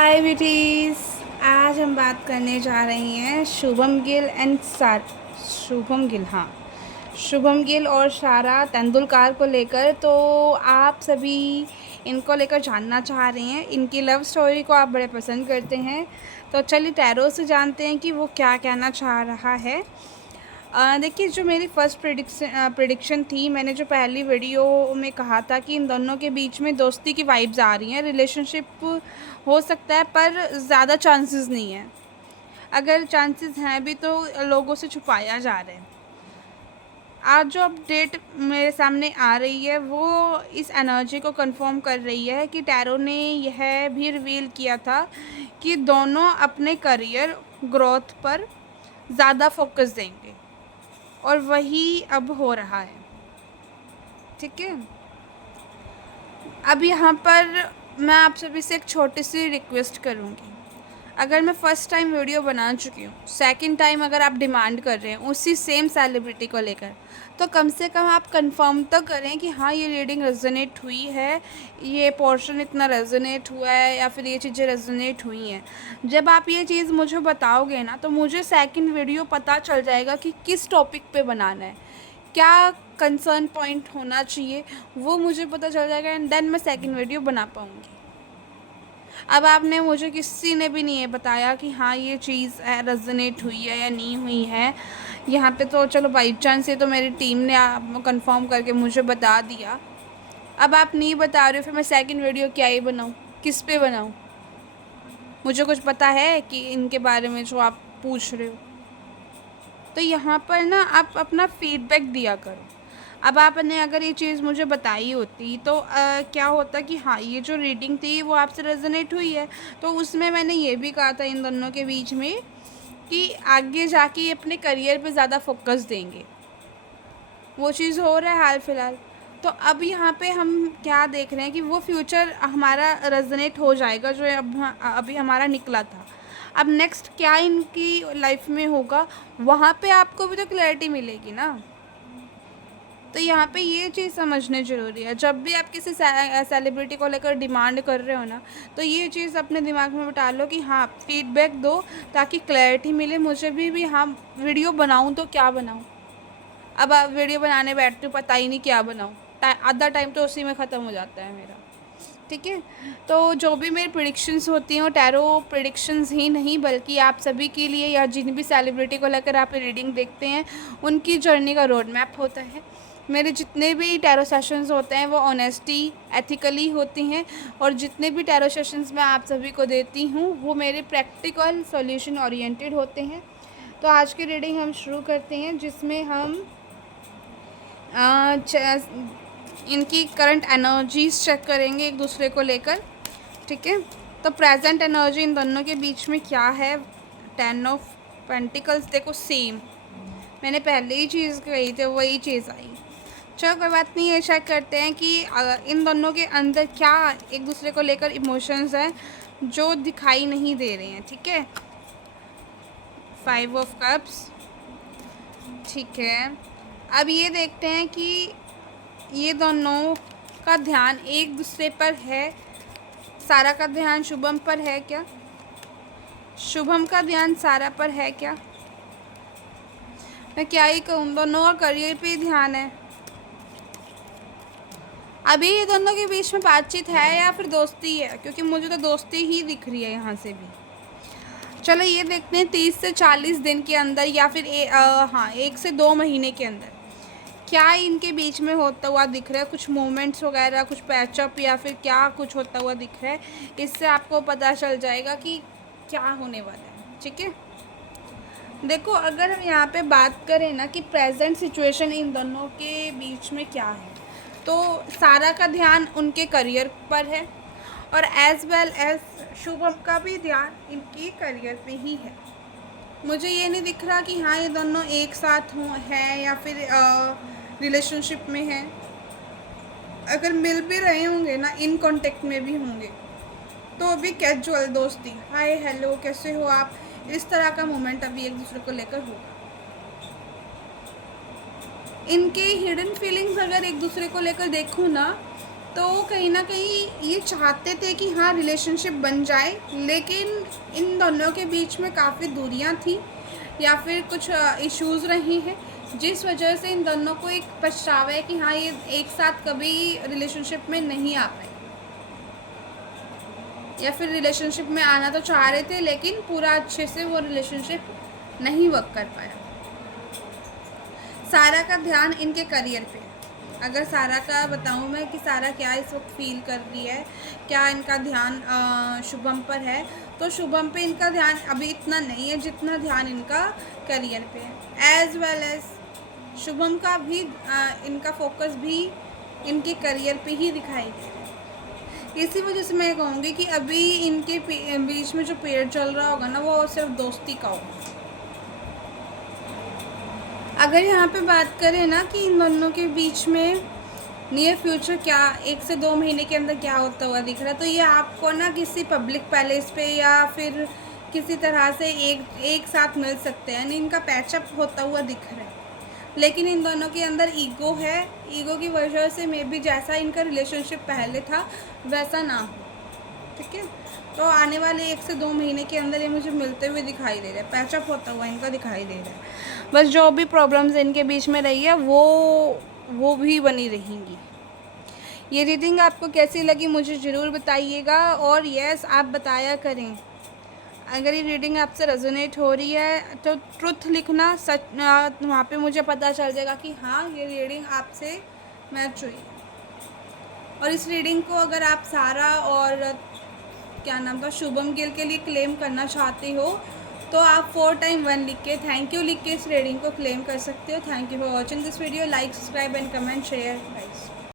हाय बेटीज। आज हम बात करने जा रही हैं शुभम गिल, हाँ, शुभम गिल और सारा तेंदुलकर को लेकर। तो आप सभी इनको लेकर जानना चाह रहे हैं, इनकी लव स्टोरी को आप बड़े पसंद करते हैं। तो चलिए टैरो से जानते हैं कि वो क्या कहना चाह रहा है। देखिए, जो मेरी फर्स्ट प्रिडिक्शन थी, मैंने जो पहली वीडियो में कहा था कि इन दोनों के बीच में दोस्ती की वाइब्स आ रही हैं, रिलेशनशिप हो सकता है पर ज़्यादा चांसेस नहीं है। अगर चांसेस हैं भी तो लोगों से छुपाया जा रहा है। आज जो अपडेट मेरे सामने आ रही है वो इस एनर्जी को कंफर्म कर रही है कि टैरो ने यह भी रिवील किया था कि दोनों अपने करियर ग्रोथ पर ज़्यादा फोकस देंगे, और वही अब हो रहा है। ठीक है, अब यहाँ पर मैं आप सभी से एक छोटी सी रिक्वेस्ट करूँगी। अगर मैं फ़र्स्ट टाइम वीडियो बना चुकी हूँ, सेकंड टाइम अगर आप डिमांड कर रहे हैं उसी सेम सेलिब्रिटी को लेकर, तो कम से कम आप कंफर्म तो करें कि हाँ, ये रीडिंग रेजोनेट हुई है, ये पोर्शन इतना रेजोनेट हुआ है, या फिर ये चीज़ें रेजोनेट हुई हैं। जब आप ये चीज़ मुझे बताओगे ना, तो मुझे सेकंड वीडियो पता चल जाएगा कि किस टॉपिक पे बनाना है, क्या कंसर्न पॉइंट होना चाहिए, वो मुझे पता चल जाएगा, एंड देन मैं सेकंड वीडियो बना पाऊँगी। अब आपने मुझे किसी ने भी नहीं बताया कि हाँ, ये चीज़ रेजोनेट हुई है या नहीं हुई है। यहाँ पे तो चलो बाई चांस ये तो मेरी टीम ने कंफर्म करके मुझे बता दिया। अब आप नहीं बता रहे हो, फिर मैं सेकंड वीडियो क्या ही बनाऊँ, किस पे बनाऊँ? मुझे कुछ पता है कि इनके बारे में जो आप पूछ रहे हो? तो यहाँ पर ना आप अपना फीडबैक दिया करो। अब आपने अगर ये चीज़ मुझे बताई होती तो क्या होता कि हाँ, ये जो रीडिंग थी वो आपसे रेजोनेट हुई है, तो उसमें मैंने ये भी कहा था इन दोनों के बीच में कि आगे जाके ये अपने करियर पे ज़्यादा फोकस देंगे। वो चीज़ हो रहा है हाल फिलहाल। तो अब यहाँ पे हम क्या देख रहे हैं कि वो फ्यूचर हमारा रेजोनेट हो जाएगा जो अभी हमारा निकला था। अब नेक्स्ट क्या इनकी लाइफ में होगा, वहाँ पे आपको भी तो क्लैरिटी मिलेगी ना। तो यहाँ पे ये चीज़ समझनी ज़रूरी है। जब भी आप किसी सेलिब्रिटी को लेकर डिमांड कर रहे हो ना, तो ये चीज़ अपने दिमाग में बिठा लो कि हाँ, फीडबैक दो ताकि क्लैरिटी मिले मुझे भी हाँ, वीडियो बनाऊँ तो क्या बनाऊँ। अब आप वीडियो बनाने बैठते हो, पता ही नहीं क्या बनाऊँ, आधा टाइम तो उसी में ख़त्म हो जाता है मेरा। ठीक है, तो जो भी मेरी प्रिडिक्शंस होती हैं वो टैरो प्रिडिक्शंस ही नहीं, बल्कि आप सभी के लिए या जिन भी सेलिब्रिटी को लेकर आप रीडिंग देखते हैं, उनकी जर्नी का रोड मैप होता है। मेरे जितने भी टैरो सेशंस होते हैं वो ऑनेस्टी एथिकली होती हैं, और जितने भी टैरो सेशंस मैं आप सभी को देती हूँ वो मेरे प्रैक्टिकल सॉल्यूशन ओरिएंटेड होते हैं। तो आज की रीडिंग हम शुरू करते हैं, जिसमें हम इनकी करंट एनर्जीज चेक करेंगे एक दूसरे को लेकर। ठीक है, तो प्रेजेंट एनर्जी इन दोनों के बीच में क्या है। 10 ऑफ पेंटिकल्स, देखो सेम मैंने पहले ही चीज़ कही थी, वही चीज़ आई। चलो कोई बात नहीं, ये चेक करते हैं कि इन दोनों के अंदर क्या एक दूसरे को लेकर इमोशंस हैं जो दिखाई नहीं दे रहे हैं। ठीक है, 5 ऑफ कप्स। ठीक है, अब ये देखते हैं कि ये दोनों का ध्यान एक दूसरे पर है। सारा का ध्यान शुभम पर है क्या? शुभम का ध्यान सारा पर है क्या? मैं क्या ही कहूँ, दोनों का करियर पे ही ध्यान है। अभी ये दोनों के बीच में बातचीत है या फिर दोस्ती है, क्योंकि मुझे तो दोस्ती ही दिख रही है यहाँ से भी। चलो ये देखते हैं 30 से 40 दिन के अंदर या फिर हाँ, 1 से 2 महीने के अंदर क्या इनके बीच में होता हुआ दिख रहा है। कुछ मोमेंट्स वगैरह, कुछ पैचअप या फिर क्या कुछ होता हुआ दिख रहा है, इससे आपको पता चल जाएगा कि क्या होने वाला है। ठीक है, देखो अगर हम यहाँ पे बात करें ना कि प्रेजेंट सिचुएशन इन दोनों के बीच में क्या है, तो सारा का ध्यान उनके करियर पर है, और एज वेल एज शुभम का भी ध्यान इनके करियर पे ही है। मुझे ये नहीं दिख रहा कि हाँ, ये दोनों एक साथ हैं या फिर रिलेशनशिप में हैं। अगर मिल भी रहे होंगे ना, इन कांटेक्ट में भी होंगे, तो अभी कैजुअल दोस्ती, हाय हेलो कैसे हो आप, इस तरह का मोमेंट अभी एक दूसरे को लेकर होगा। इनके हिडन फीलिंग्स अगर एक दूसरे को लेकर देखूँ ना, तो कहीं ना कहीं ये चाहते थे कि हाँ रिलेशनशिप बन जाए, लेकिन इन दोनों के बीच में काफ़ी दूरियां थी या फिर कुछ इश्यूज़ रही हैं, जिस वजह से इन दोनों को एक पछतावा है कि हाँ ये एक साथ कभी रिलेशनशिप में नहीं आ पाए, या फिर रिलेशनशिप में आना तो चाह रहे थे लेकिन पूरा अच्छे से वो रिलेशनशिप नहीं वर्क कर पाया। सारा का ध्यान इनके करियर पे। अगर सारा का बताऊं मैं कि सारा क्या इस वक्त फील कर रही है, क्या इनका ध्यान शुभम पर है, तो शुभम पे इनका ध्यान अभी इतना नहीं है जितना ध्यान इनका करियर पे है। एज वेल एज शुभम का भी इनका फोकस भी इनके करियर पे ही दिखाई दे रहा है। इसी वजह से मैं कहूँगी कि अभी इनके बीच में जो पीरियड चल रहा होगा ना, वो सिर्फ दोस्ती का होगा। अगर यहाँ पे बात करें ना कि इन दोनों के बीच में नियर फ्यूचर क्या 1 से 2 महीने के अंदर क्या होता हुआ दिख रहा है, तो ये आपको ना किसी पब्लिक पैलेस पे या फिर किसी तरह से एक साथ मिल सकते हैं, यानी इनका पैचअप होता हुआ दिख रहा है। लेकिन इन दोनों के अंदर ईगो है, ईगो की वजह से मे बी जैसा इनका रिलेशनशिप पहले था वैसा ना हो, ठीक है। तो आने वाले 1 से 2 महीने के अंदर ये मुझे मिलते हुए दिखाई दे रहा है, पैचअप होता हुआ इनका दिखाई दे रहा है। बस जो भी प्रॉब्लम्स इनके बीच में रही है वो भी बनी रहेंगी। ये रीडिंग आपको कैसी लगी मुझे ज़रूर बताइएगा, और यस आप बताया करें अगर ये रीडिंग आपसे रेजोनेट हो रही है तो ट्रुथ लिखना, सच वहाँ पे मुझे पता चल जाएगा कि हाँ ये रीडिंग आपसे मैच हुई है। और इस रीडिंग को अगर आप सारा और क्या नाम था शुभम गिल के लिए क्लेम करना चाहते हो तो आप 4 टाइम 1 लिख के थैंक यू लिख के इस रीडिंग को क्लेम कर सकते हो। Thank you for watching this video. Like, subscribe and comment share guys.